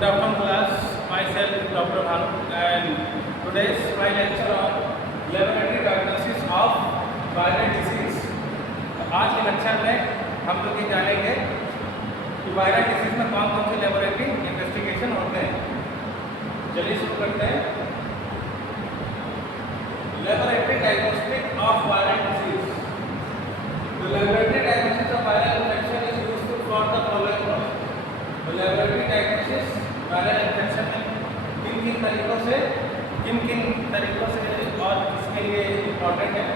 Good afternoon class, myself Dr. Bhanu and today's my lecture on laboratory diagnosis of viral disease। आज के lecture में हम लोग ये जानेंगे कि वायरल डिसीज में कौन कौन से लेबोरेटरी इन्वेस्टिगेशन होते हैं। चलिए शुरू करते हैं। Laboratory diagnostic of viral disease. The laboratory diagnosis of viral infection is useful for the following purposes। तो लेबोरेटरी डायग्नोसिस वायरल इन्फेक्शन में किन किन तरीकों से और इसके लिए इम्पोर्टेंट है,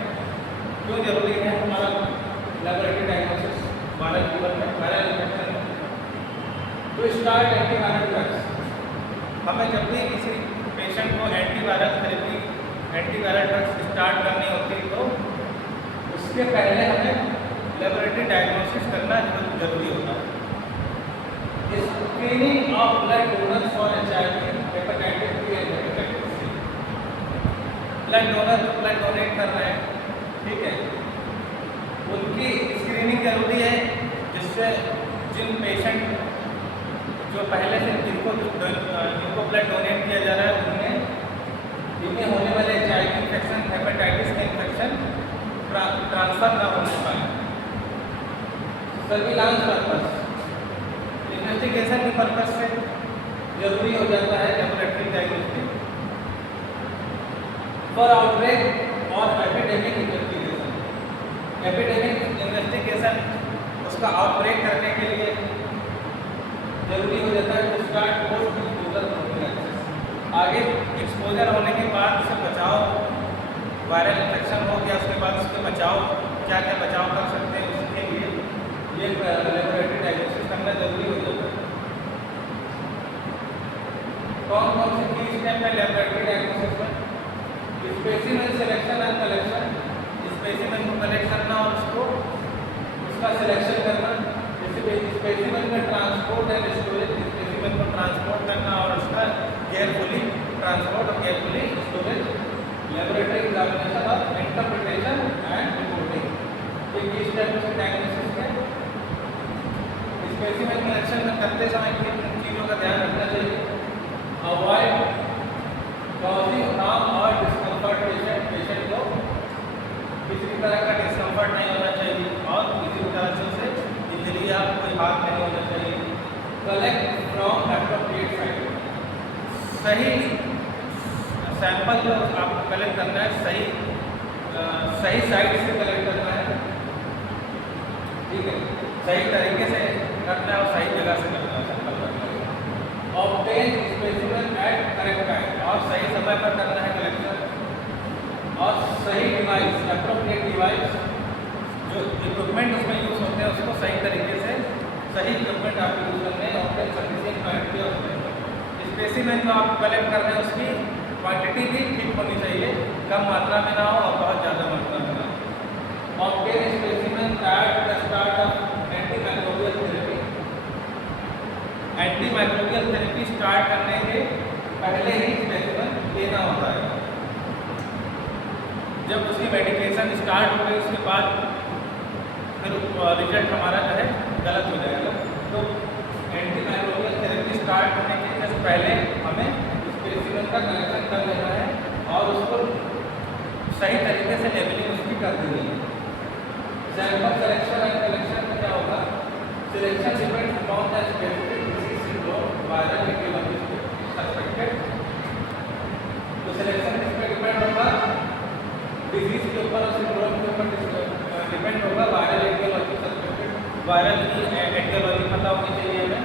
क्यों जरूरी है हमारा लेबोरेटरी डायग्नोसिस वायरल फीवर में, वायरल इन्फेक्शन में। तो स्टार्ट एंटीवायरल ड्रग्स। हमें जब भी किसी पेशेंट को antiviral therapy, antiviral drugs start करनी होती है तो उसके पहले हमें लेबोरेटरी डायग्नोसिस करना जरूरी होता है। Screening of blood donors for HIV, hepatitis B and hepatitis C. Blood donor जो ब्लड डोनेट कर रहे हैं, ठीक है, उनकी स्क्रीनिंग जरूरी है, जिससे जिन पेशेंट जो पहले से जिनको ब्लड डोनेट किया जा रहा है इनमें होने वाले HIV इन्फेक्शन, हेपेटाइटिस के इन्फेक्शन ट्रांसफर ना होने पाए। सर्विलांस पर्पस, इन्वेस्टिगेशन के पर्पस से जरूरी हो जाता है लेबोरेटरी डायग्नोस्टिक। फॉर आउटब्रेक और एपिडेमिक इन्वेस्टिगेशन, एपिडेमिक इन्वेस्टिगेशन उसका आउटब्रेक करने के लिए जरूरी हो जाता है to start post exposure prophylaxis. आगे एक्सपोजर होने के बाद से बचाव, वायरल इन्फेक्शन हो गया उसके बाद उसके बचाव, क्या क्या बचाव कर सकते हैं, उसके लिए ये लेबोरेटरी डायग्नोसिस करना जरूरी हो जाता है। कौन कौन से की स्टेप है लेबोरेटरी डायग्नोसिस में? Specimen selection and collection. Specimen को कलेक्ट करना और उसका सिलेक्शन करना। स्पेसिमेन का ट्रांसपोर्ट एंड स्टोरेज, स्पेसिमेन को ट्रांसपोर्ट करना और उसका केयरफुली ट्रांसपोर्ट और केयरफुली स्टोरेज। लेबोरेटरी एग्जामिनेशन और इंटरप्रिटेशन एंड रिपोर्टिंग, ये की स्टेप है डायग्नोसिस में। स्पेसिमेन कलेक्शन में करते समय किन चीज़ों का ध्यान रखना चाहिए? अवॉइड कॉजिंग हार्म और डिस्कम्फर्ट पेशेंट को किसी भी तरह का डिस्कम्फर्ट नहीं होना चाहिए और किसी भी तरह से इंजरी या कोई बात नहीं होना चाहिए। कलेक्ट फ्रॉम एप्रोप्रिएट साइट, सही सैंपल जो आपको कलेक्ट करना है सही साइट से कलेक्ट करना है, ठीक है, सही तरीके से करना है और सही जगह से करना है सैंपल करना है। Obtain specimen at correct time, और सही समय पर करना है कलेक्शन। और सही डिवाइस, एप्रोप्रिएट डिवाइस, जो इक्विपमेंट उसमें यूज़ होते हैं उसको सही तरीके से, सही इक्विपमेंट आप यूज़ करने हैं। Obtain sufficient quantity of specimen, specimen जो आप कलेक्ट कर रहे हैं उसकी क्वांटिटी भी ठीक होनी चाहिए, कम मात्रा में ना हो और बहुत ज़्यादा मात्रा में ना हो। Obtain specimen at the start of antimicrobial therapy, antimicrobial therapy start करने के पहले ही स्पेसिमेन लेना होता है। जब उसकी मेडिकेशन स्टार्ट हो गई उसके बाद फिर रिजल्ट हमारा जो है गलत हो जाएगा। तो एंटीमाइक्रोबियल थेरेपी स्टार्ट होने के जस्ट पहले हमें स्पेसिमेन का कलेक्शन कर लेना है और उसको सही तरीके से लेबलिंग उसकी कर देनी है। सैंपल सिलेक्शन एंड कलेक्शन में क्या होगा? Selection depends upon the specific disease syndrome, viral aetiology suspected. तो सिलेक्शन किस पे डिपेंड होगा? डिजीज के ऊपर और सिंड्रोम के ऊपर डिपेंड होगा। वायरल एटियोलॉजी सस्पेक्टेड, वायरल की एटियोलॉजी पता होनी चाहिए हमें।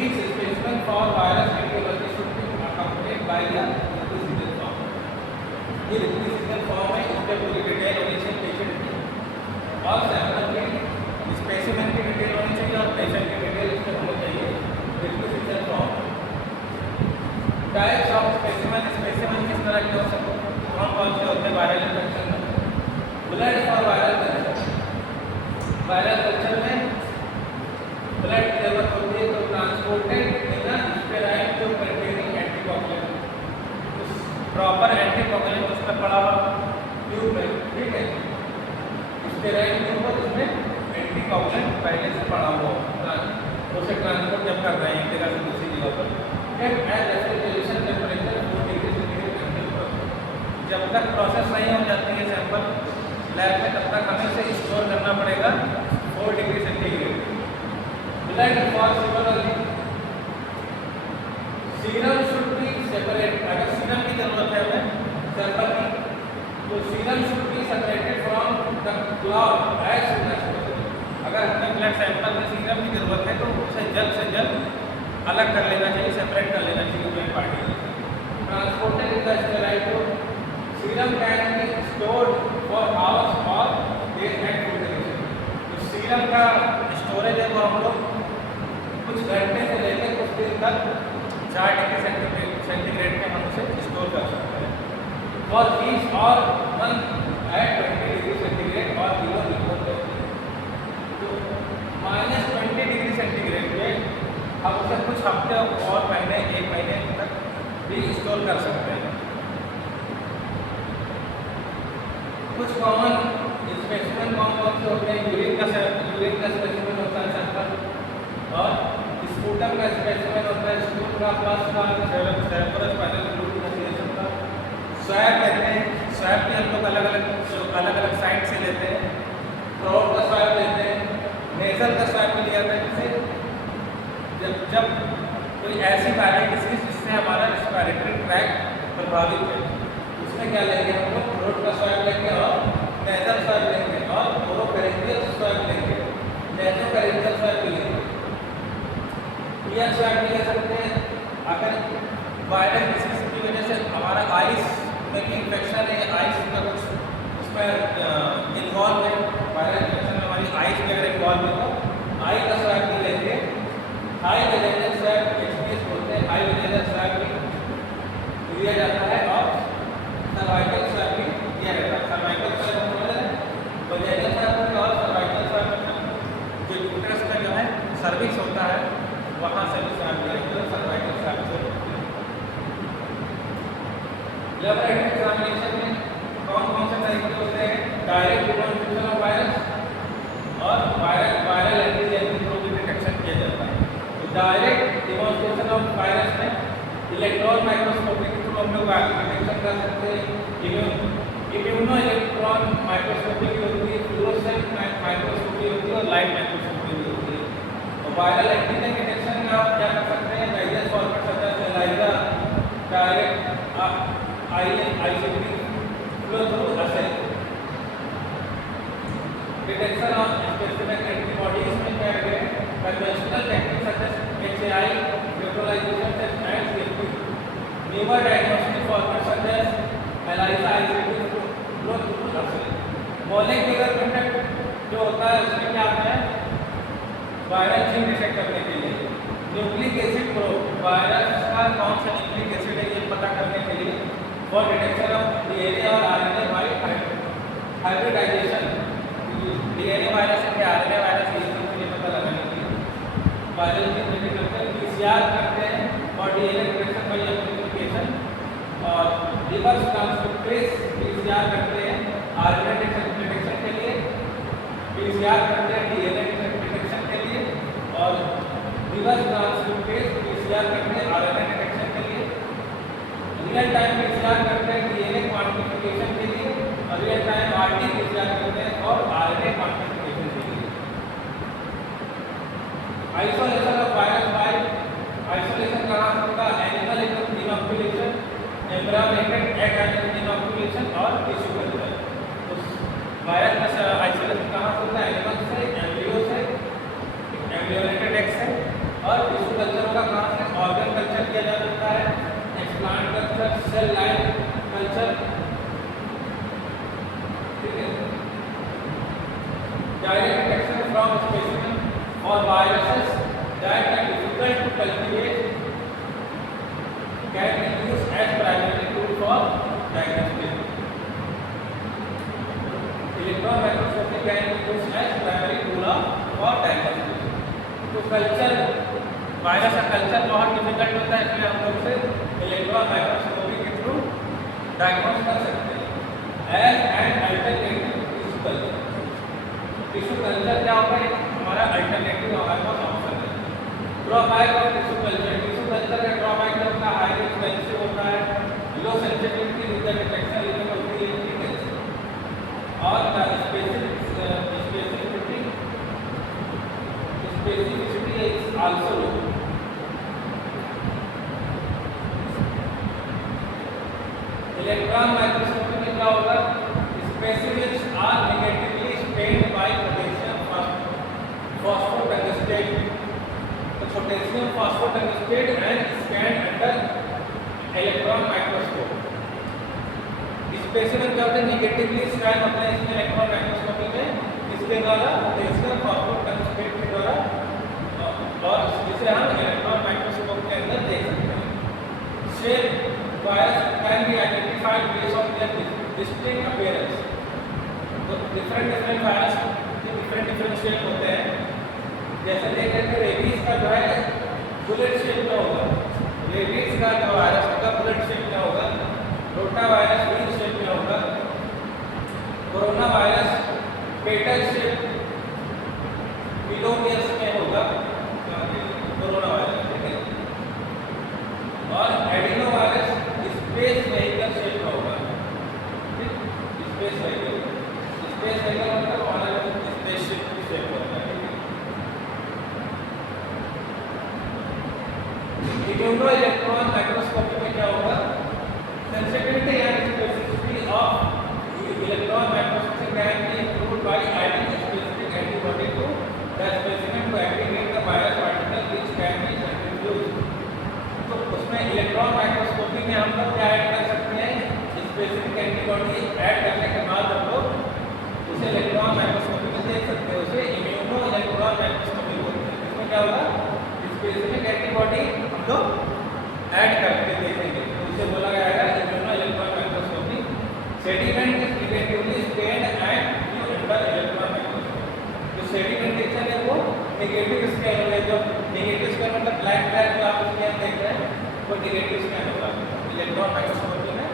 Each specimen for virus aetiology should be accompanied by the requisite form. ये रिक्विजिट फॉर्म है, इस पे पूरी डिटेल होनी चाहिए पेशेंट की और सैंपल की, स्पेसिमेन की डिटेल होनी चाहिए और पेशेंट की डिटेल इसमें होनी चाहिए। Requisition form. Types of specimen, specimen किस तरह के हो सकते हैं, कौन से होते हैं वायरल इन्फेक्शन में? Blood for viral culture, viral culture में ब्लड की जरूरत होती है तो transported in a sterile tube containing anticoagulant, proper anticoagulant उस पर पड़ा हुआ ट्यूब में, ठीक है, स्टेराइल ट्यूब पर उसमें एंटीकोगुलेंट पहले से पड़ा हुआ, उसे ट्रांसपोर्ट जब कर रहे हैं एक जगह से दूसरी जगह पर kept at refrigeration temperature 4 degree centigrade until process। जब तक प्रोसेस नहीं हो जाती है सैंपल लैब में तब तक हमें इसे स्टोर करना पड़ेगा 4 degree centigrade. Blood for serology, serum should be separate. अगर सीरम की जरूरत है हमें सैंपल की तो serum should be separated from the clot as soon as possible. अगर हमें ब्लड सैंपल में सीरम की जरूरत है तो उसे जल्द से जल्द अलग कर लेना चाहिए, सेपरेट कर लेना चाहिए blood particle. Transported in the sterile, serum can be stored for hours और डेज एट फूड कंडीशन। तो सीरम का स्टोरेज है वो हम लोग कुछ घंटे से लेकर कुछ दिन तक 4 डिग्री सेंटीग्रेड में हम उसे स्टोर कर सकते हैं। और 20 और 1 एट 20 डिग्री सेंटीग्रेड और 0 डिग्री, तो -20 डिग्री सेंटीग्रेड पे हम उसे कुछ हफ्ते और महीने 1 महीने तक भी स्टोर कर सकते हैं। कुछ कॉमन स्पेसिमेन कौन से होते हैं? यूरिन का स्पेसिमेन होता है सैंपल, और स्पूटम का स्पेसिमेन होता है, स्पूट का प्लस का सेरेब्रस स्पाइनल फ्लूइड एसोसिएशन का। स्वैब लेते हैं, स्वैब भी हम लोग अलग अलग साइड से लेते हैं। थ्रोट का स्वैब लेते हैं, नेजल का स्वैब भी लिया जाता है जब कोई ऐसी वायरल डिसीज जिससे हमारा रेस्पिरेटरी ट्रैक्ट प्रभावित है, उसमें क्या लेंगे हम लोग? थ्रोट का स्वैब लेंगे और नेजल स्वैब लेंगे और ओरोफैरिंजियल स्वैब लेंगे, नेसोफैरिंजियल स्वैब भी लेंगे। ईयर स्वैब भी ले सकते हैं अगर वायरल डिसीज की वजह से हमारा आइस में इन्फेक्शन है, आइस का कुछ उसमें इन्वॉल्व है, वायरल इन्फेक्शन में हमारी आइस में अगर इन्वॉल्व है तो आई का स्वैब भी लेंगे। हाई वेलेंस स्वैब HVS बोलते हैं, हाई वेलेंस स्वैब भी लिया जाता है और सर्वाइकल स्वैब भी लिया जाता है। सर्वाइकल स्वैब वेलेंस स्वैब और सर्वाइकल स्वैब जो यूट्रस का जो है सर्विक्स होता है वहाँ से भी स्वैब लिया जाता है, सर्वाइकल स्वैब से। लैबोरेटरी एग्जामिनेशन में कौन से तरीके होते हैं? डायरेक्ट डिमॉन्स्ट्रेशन ऑफ वायरस और वायरल एंटीजन के थ्रू भी डिटेक्शन किया जाता है। तो डायरेक्ट डिमॉन्स्ट्रेशन ऑफ वायरस में इलेक्ट्रॉन माइक्रोस्कोपी के थ्रू हम लोग डिटेक्शन कर सकते हैं। इम्यूनो इलेक्ट्रॉन माइक्रोस्कोपी की होती है, फ्लोरोसेंट माइक्रोस्कोपी होती है और लाइट माइक्रोस्कोपी भी होती है। तो वायरल एंटीजन डिटेक्शन का आप क्या कर सकते हैं? Digest format such as ELISA, direct ICP flow through assay। Detection of specific antibodies में क्या है? Conventional technique such as HAI, neutralisation and CFP। Newer diagnostic format such as ELISA, ICP flow through assay। Molecular method जो होता है उसमें क्या आता है? वायरल जीन डिटेक्ट करने के लिए न्यूक्लिक एसिड प्रोब, वायरस का कौन सा न्यूक्लिक एसिड है ये पता करने के लिए, फॉर डिटेक्शन ऑफ DNA और RNA by hybridisation. DNA virus है या RNA वायरस है इसके लिए पता लगाने के लिए वायरल जीन डिटेक्ट करते हैं। PCR करते हैं और DNA डिटेक्शन बाय एम्प्लीफिकेशन, और रिवर्स ट्रांसक्रिप्टेज PCR करते हैं RNA डिटेक्शन के लिए, PCR करते हैं DNA डिटेक्शन के लिए, और रिवर्स ट्रांसक्रिप्टेज PCR करते हैं RNA डिटेक्शन के लिए। रियल टाइम PCR करते हैं DNA क्वांटिफिकेशन के लिए, और रियल टाइम RT PCR करते हैं और RNA क्वांटिफिकेशन के लिए। Isolation of virus bye isolation कहाँ होगा? Animal inoculation, embryonated egg inoculation और टिश्यू कल्चर। तो वायरस का आइसोलेशन कहाँ होता है? एनिमल से, एम्ब्रियो से, एम्ब्रियोनेटेड एग से, और टिश्यू कल्चर का कहाँ से? ऑर्गन कल्चर किया जा सकता है, explant culture, cell line culture, ठीक है। डायरेक्ट डिटेक्शन फ्रॉम स्पेसिमेन और viruses that are difficult to cultivate can be used as primary tool for diagnostic. Electron microscopy can be used as primary tool for diagnostic. तो culture, virus का culture बहुत difficult होता है, इसलिए हम लोग से इलेक्ट्रॉन माइक्रोस्कोपी के थ्रू डायग्नोस कर सकते हैं। As and alternative tissue culture, tissue culture क्या होता है? हमारा अल्टरनेटिव हमारे पास ऑप्शन है। Drawback of tissue culture, tissue culture का ड्रॉबैक और specificity is also low. Electron microscopy में क्या होगा? Specifics are negatively stained by potassium phosphotungstate, तो potassium phosphotungstate and scan under electron microscope. Specific क्या होता है? नेगेटिवली स्कैन होता है इसमें इलेक्ट्रॉन माइक्रोस्कोपी में, इसके द्वारा पोटेशियम फॉस्फोटंगस्टेट के द्वारा, और जिसे हम इलेक्ट्रॉन माइक्रोस्कोप के अंदर देख सकते हैं। Shape wires can be identified based on their distinct appearance. तो different wires के different शेप होते हैं। जैसे देख रहे हैं रेबीज का जो है बुलेट शेप में होगा, रेबीज का जो वायरस होगा बुलेट शेप में होगा, रोटा वायरस व्हील शेप में होगा, कोरोना वायरस पेटल शेप बिलोनियस में होगा कोरोना वायरस, ठीक है। और adeno virus space vehicle shape में होगा, ठीक। स्पेस व्हीकल मतलब हमारा स्पेसशिप की शेप होता है, ठीक है। इम्यूनो इलेक्ट्रॉन माइक्रोस्कोपी में क्या होगा? Sensitivity and specificity of electron microscopy can be improved by adding specific antibody to the specimen to activate the virus particle which can be centrifuged. तो उसमें इलेक्ट्रॉन माइक्रोस्कोपी में हम लोग क्या ऐड कर सकते हैं? स्पेसिफिक एंटीबॉडी ऐड करने के बाद हम लोग उसे इलेक्ट्रॉन माइक्रोस्कोपी में देख सकते हैं, उसे इम्यूनो इलेक्ट्रॉन माइक्रोस्कोपी बोलते हैं। इसमें क्या होगा? स्पेसिफिक एंटीबॉडी हम लोग ऐड करके देखेंगे, तो उसे बोला जाएगा immuno electron microscopy. Sediment is negatively stained and view under electron microscope. जो सेडिमेंटेशन है वो नेगेटिव स्कैन होगा, जो नेगेटिव स्कैन मतलब ब्लैक जो आप स्कैन देख रहे हैं वो नेगेटिव स्कैन होगा। इलेक्ट्रॉन माइक्रोस्कोपी में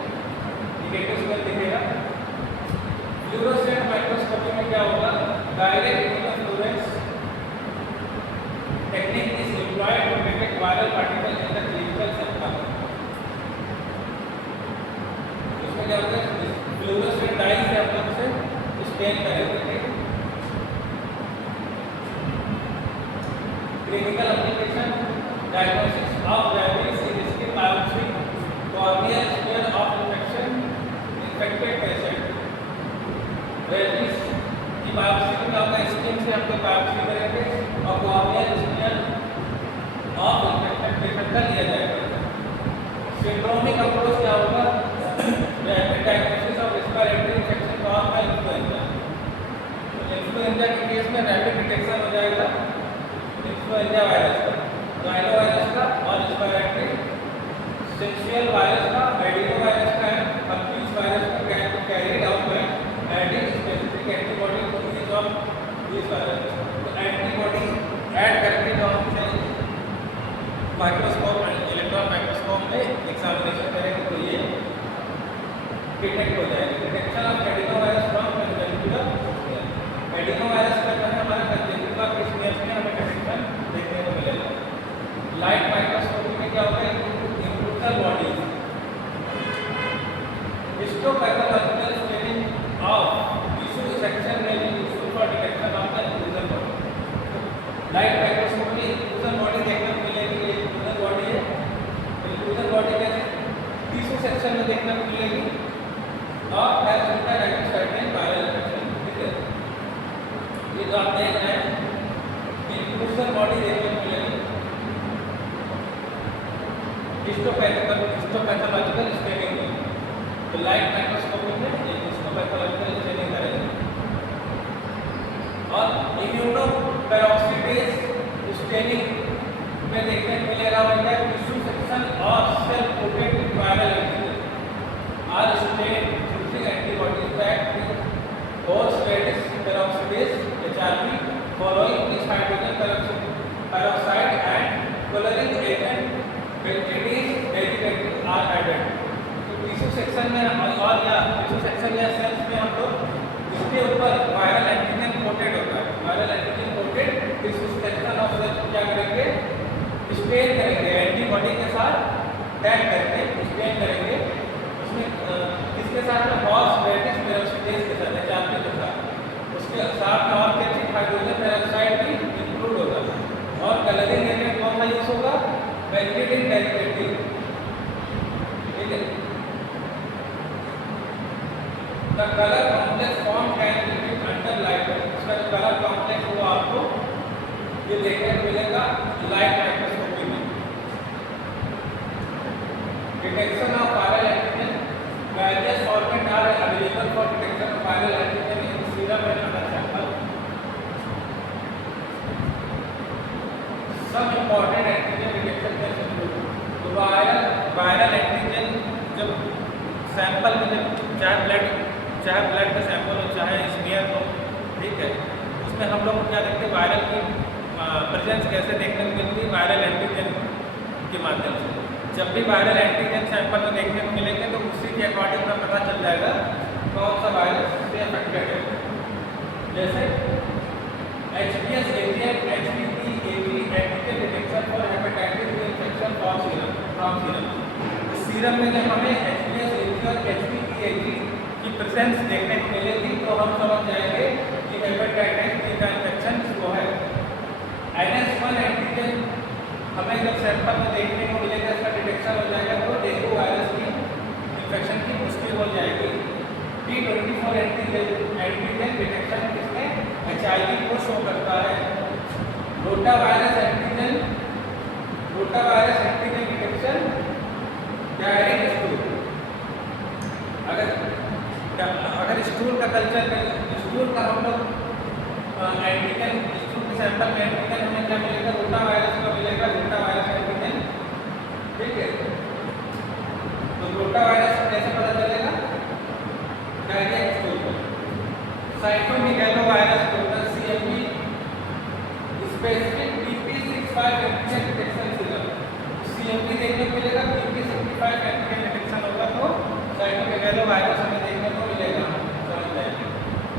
नेगेटिव स्कैन दिखेगा। फ्लूरोसेंट माइक्रोस्कोपी में क्या होगा? Direct immunofluorescence technique is employed to detect viral particle in the clinical sample. इसमें क्या होता है? फ्लूरोसेंट डाई से हम लोग उसे स्कैन करेंगे। Clinical application diagnosis of rabies in skin biopsy, corneal smear of infection infected patient. Rabies की बायोप्सी में क्या होगा? स्किन से हम लोग बायोप्सी करेंगे और corneal smear of infected patient का लिया जाएगा। सिंड्रोमिक अप्रोच क्या होगा? Diagnosis of respiratory infection caused by influenza. Influenza के केस में रैपिड डिटेक्शन हो जाएगा इन्फ्लुएंजा वायरस का, राइनो वायरस का और रेस्पिरेटरी सिंशियल वायरस का, एडिनो वायरस का है, हर्पीज वायरस का carried out by adding specific antibody to each of this virus. तो एंटीबॉडी ऐड करके जो हम माइक्रोस्कोप इलेक्ट्रॉन माइक्रोस्कोप में एग्जामिनेशन करेंगे तो ये डिटेक्ट हो जाएगा। Detection of adeno virus from conjunctiva. Adeno virus का जो है हमारा कंजंक्टिवा के स्मेयर में हमें डिटेक्शन देखने को मिलेगा। लाइट माइक्रोस्कोपी में क्या होगा? Inclusion bodies, histopathological staining of tissue section में भी useful for detection of the inclusion body. Light microscopy inclusion body देखने को मिलेगी। ये इंक्लूजन बॉडी है। इंक्लूजन बॉडी कैसे? टिश्यू सेक्शन में देखने को मिलेगी और पैरासिटिक एंटीसाइटिक वायरल इन्फेक्शन, ठीक है। ये जो आप देख रहे हैं इंक्लूजन बॉडी देखने को मिलेगी। हिस्टोपैथोलॉजिकल स्टेनिंग में तो लाइट माइक्रोस्कोपी में हिस्टोपैथोलॉजिकल स्टेनिंग करेंगे। और इम्यूनो पेरोक्सिडेज स्टेनिंग में देखने को मिलेगा टिश्यू सेक्शन और cell protected viral antigen are stained using antibodies that holds radish peroxidase HRP following this hydrogen peroxide and coloring agent Bacteries dedicated are added। तो tissue section में और या tissue section या सेल्स में हम लोग इसके ऊपर वायरल एंटीजन कोटेड होता है। Viral antigen coated tissue section और सेल्स क्या करेंगे? स्टेन करेंगे, एंटीबॉडी के साथ टैग करके स्टेन करेंगे। उसमें किसके साथ में? हॉर्स रेडिस पेरोक्सिडेज के साथ HRP उसके साथ में और क्या चीज हाइड्रोजन पेरोक्साइड भी इंक्लूड होगा। और कलरिंग एजेंट कौन सा यूज होगा? वैलिडेटिंग डेरिवेटिव, ठीक है। The colour complex form can be detected under light. इसका जो कलर कॉम्प्लेक्स वो आपको ये देखने को मिलेगा लाइट माइक्रोस्कोपी में। Detection of viral antigen, various formats are available for detection of viral antigen in serum and other samples. Some important antigen detection tests include तो वायरल एंटीजन जब सैंपल में जब चाहे ब्लड का सैंपल हो चाहे smear हो, ठीक है, उसमें हम लोग क्या देखते हैं वायरल की प्रेजेंस कैसे देखने को मिलती है? वायरल एंटीजन के माध्यम से। जब भी वायरल एंटीजन सैंपल में देखने को मिलेंगे तो उसी के अकॉर्डिंग हमें पता चल जाएगा कौन सा वायरस से अफेक्टेड है। जैसे HBs agent HBe antigen detection for hepatitis B infection from serum. Serum में जब हमें HBs एजेंट और HBe की प्रेजेंस देखने को मिलेगी तो हम समझ जाएंगे कि हेपेटाइटिस बी का इन्फेक्शन वो है। NS1 एंटीजन हमें जब सैंपल में देखने को मिलेगा, इसका डिटेक्शन हो जाएगा तो डेंगू वायरस की इन्फेक्शन की पुष्टि हो जाएगी। P24 एंटीजन डिटेक्शन किसमें? HIV को शो करता है। Rota virus antigen detection direct stool. अगर स्टूल का कल्चर स्टूल का हम लोग एंटीजन स्टूल के सैंपल में एंटीजन हमें क्या मिलेगा? रोटा वायरस का मिलेगा, रोटा वायरस एंटीजन, ठीक है। तो रोटा वायरस कैसे पता चलेगा? डायरेक्ट स्टूल पर। Cytomegalo virus CMV specific PP65 antigen detection serum. CMV देखने को मिलेगा, PP65 एंटीजन डिटेक्शन होगा तो साइटोमेगालो वायरस हमें देखने को मिलेगा।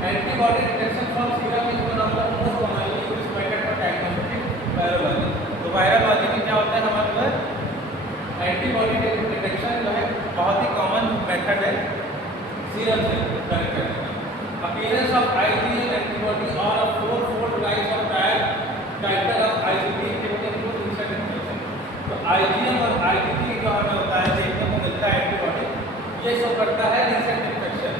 Antibody detection from serum is one of the most commonly used method for diagnostic virology. तो वायरोलॉजी में क्या होता है हमारे पास? एंटीबॉडी डिटेक्शन जो है बहुत ही कॉमन मेथड है सीरम से कनेक्ट करने का। अपीयरेंस ऑफ IgM एंटीबॉडी और a fourfold rise of titre of IgG activity को रिसर्च इंफॉर्मेशन। तो IgM और IgG जो हमें होता है देखने को मिलता है एंटीबॉडी, ये शो करता है recent infection.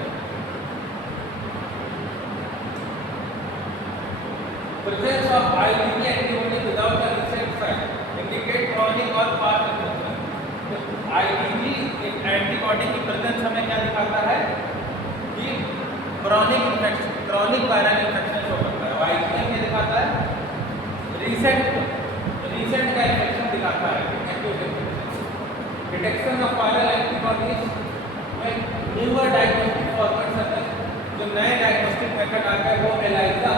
Presence of IgG antibody without a recent site indicate chronic or past infection। IgG antibody की प्रेजेंस हमें क्या दिखाता है कि chronic वायरल इन्फेक्शन शो करता है। IgM क्या दिखाता है? रीसेंट का इन्फेक्शन दिखाता है, acute infection. Detection of viral antibodies में न्यूअर डायग्नोस्टिक फॉर्मेट जो नए डायग्नोस्टिक मेथड आ गए वो ELISA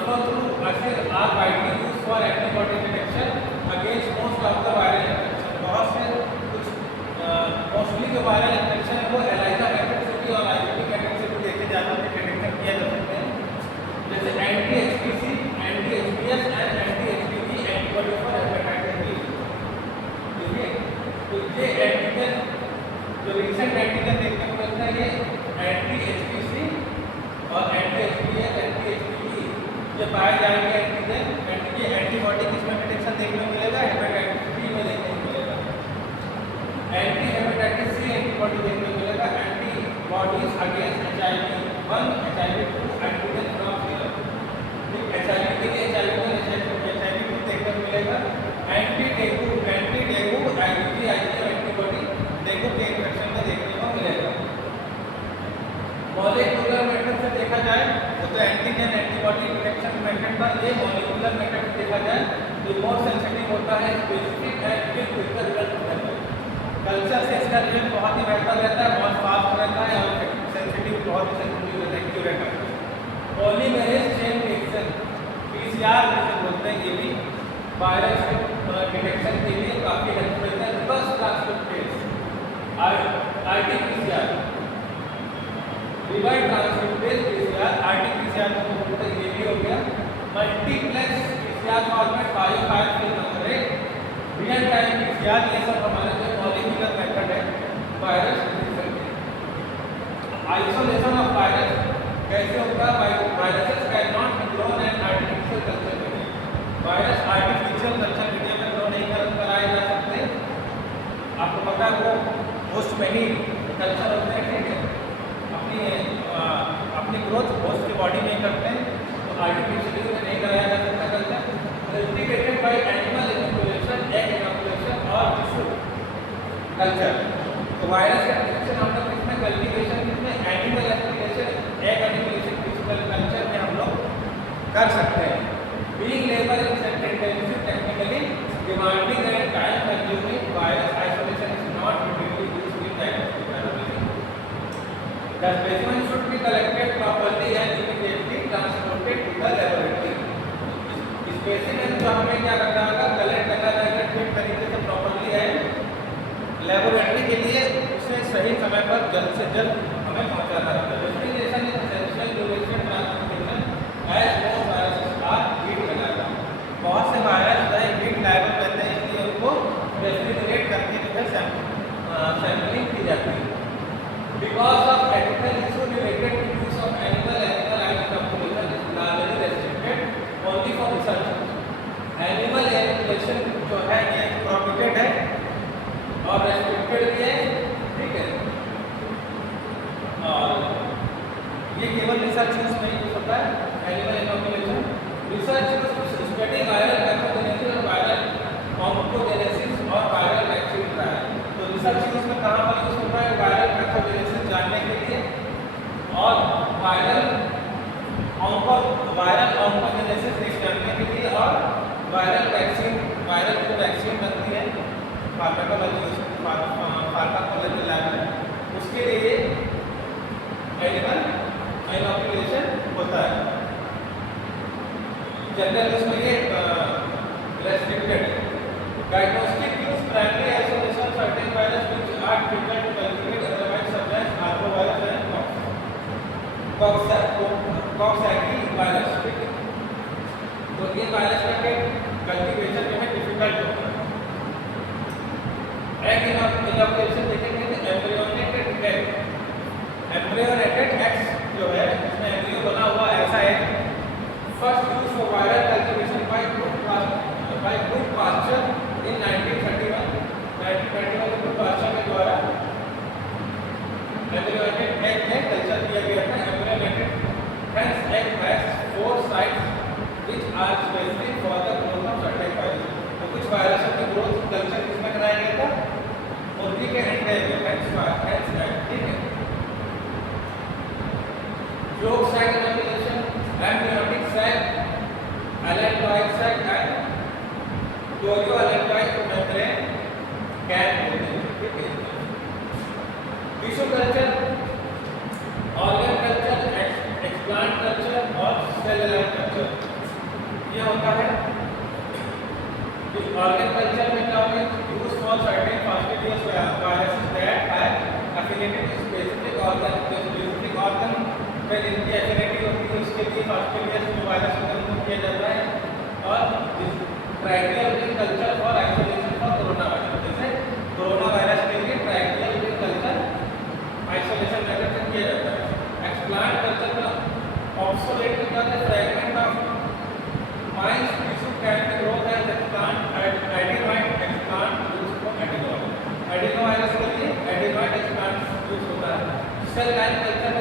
flow through assays are widely used for antibody detection against most of the viral infection। बहुत से कुछ मोस्टली जो वायरल इन्फेक्शन है वो ELISA मेथड से भी और IgG मेथड से भी देखे जाते हैं, डिटेक्शन किया जा सकते हैं। जैसे anti-HPC, anti-HBs and anti-HBV antibody for hepatitis B. ठीक है, तो ये एंटीजन जो रिसेंट एंटीजन देखने को मिलता है ये anti-HPC और anti-HBs anti-HBV ये पाए जाएंगे एंटीजन। ये एंटीबॉडी किसमें डिटेक्शन देखने को मिलेगा? हेपेटाइटिस बी में देखने को मिलेगा। एंटी हेपेटाइटिस सी एंटीबॉडी देखने को मिलेगा। Antibodies against HIV1 HIV2 antigen from serum. ठीक, HIV के लिए HIV2 देखने को मिलेगा। Anti dengue IgG antibody dengue के इन्फेक्शन में देखने को मिलेगा। मॉलिक्यूलर मेथड से देखा जाए तो एंटीजन एंटीबॉडी डिटेक्शन मेथड का ये मॉलिक्यूलर मेथड से देखा जाए तो मोर सेंसिटिव होता है, स्पेसिफिक एंड क्विक रिजल्ट होता है। कल्चर से इसका रिजल्ट बहुत ही बेहतर रहता है, बहुत फास्ट रहता है और सेंसिटिव बहुत सेंसिटिव रहता है, एक्यूरेट रहता है। पॉलीमेरेज चेन रिएक्शन PCR जिसे बोलते हैं, ये भी वायरस डिटेक्शन के लिए काफी हेल्पफुल है। Reverse transcriptase RT-PCR reverse transcriptase PCR RT-PCR को बोलते हैं, ये भी हो गया। मल्टीप्लेक्स PCR फॉर्मेट बायोफायर के नंबर एक रियल टाइम PCR, ये सब हमारे जो मॉलिक्यूलर मेथड है वायरस डिटेक्शन के। आइसोलेशन ऑफ वायरस कैसे होगा? Viruses can not be grown and artificial culture media. Virus artificial culture media में ग्रो नहीं कराए जा सकते। आपको पता है वो होस्ट में ही कल्चर होते हैं, ठीक है, अपनी ग्रोथ होस्ट की बॉडी में करते हैं, तो आर्टिफिशियली में नहीं कराया जा सकता culture. Replicated by animal inoculation, egg inoculation और टिश्यू कल्चर। तो वायरस का डिटेक्शन हम लोग किसमें, कल्टीवेशन किसमें, एनिमल एप्लीकेशन, एग एनिमलेशन फिजिकल कल्चर में हम लोग कर सकते हैं। Being labour intensive, technically demanding and time consuming, virus isolation is not typically used in diagnostic biology. The specimen should be collected properly and immediately transported to the laboratory. Specimen को हमें क्या करना होगा, कलेक्ट करना रहेगा ठीक तरीके से प्रॉपर्ली है लेबोरेटरी के लिए, उसे सही समय पर जल्द से जल्द हमें पहुंचाना होगा। Respiration is essential duration transmission as most viruses are heat लगाना। बहुत से वायरस जो है हीट लाइबल रहते हैं, इसलिए उनको रेफ्रिजरेट करके जो है सैंपलिंग की जाती है। Because of ethical issue related to use of animal inoculation is largely restricted only for research. Animal inoculation जो है ये प्रोहिबिटेड है और रेस्ट्रिक्टेड भी है, ठीक है, और ये केवल रिसर्च यूज में यूज होता है animal inoculation. Research use to study viral pathogenesis और वायरल ऑन्कोजेनेसिस और वायरल वैक्सीन ट्रायल। तो रिसर्च यूज में कहाँ पर यूज होता है, वायरल पैथोजेनेसिस जानने के लिए और वायरल ऑन्कोजेनेसिस जानने के लिए, और वायरल वैक्सीन, वायरल जो वैक्सीन बनती है फार्माकोलॉजी लैब में, उसके लिए एनिमल इनोकुलेशन होता है। जनरल उसमें ये restricted. Diagnostic use primary isolation certain virus which are difficult to cultivate otherwise supplies arbovirus and Coxsackie virus, ठीक है। तो ये वायरस का कल्टीवेशन जो है डिफिकल्ट होता है। एग इनोकुलेशन देखेंगे तो एम्ब्रियोनेटेड एग, एम्ब्रियोनेटेड एग्स जो है इसमें एम्ब्रियो बना हुआ ऐसा है। First use for viral cultivation by Goodpasture in 1931 में ब्रूट पास्चर के द्वारा एम्ब्रियोनेटेड एग में कल्चर किया गया था। Embryonated hen's egg has 4 sites which are specific for the growth of certain virus. तो कुछ वायरसों की ग्रोथ कल्चर किसमें कराया गया था, मुर्गी के अंडे में, हेंस एग, ठीक है। Yolk sac inoculation, amniotic sac, allantoic sac and chorioallantoic membrane can होते हैं, ठीक है। Tissue culture, organ culture, explant culture और सेलुलर कल्चर, ये होता है। ऑर्गन कल्चर में क्या होगा, use for certain fastidious viruses that are affiliated to specific organ में जिनकी एफिनिटी होती है उसके लिए फास्टिडियस जो वायरस होता है उनको किया जाता है। और tracheal culture for isolation for corona virus, जैसे कोरोना वायरस के लिए ट्राइकियल कल्चर आइसोलेशन मेथड से किया जाता है। एक्सप्लांट कल्चर का ऑब्सोलेट करता है fragment of mice tissue can be growth as explant adenoid explant use for adeno virus के लिए एडिनोइड एक्सप्लांट यूज होता है। Cell line culture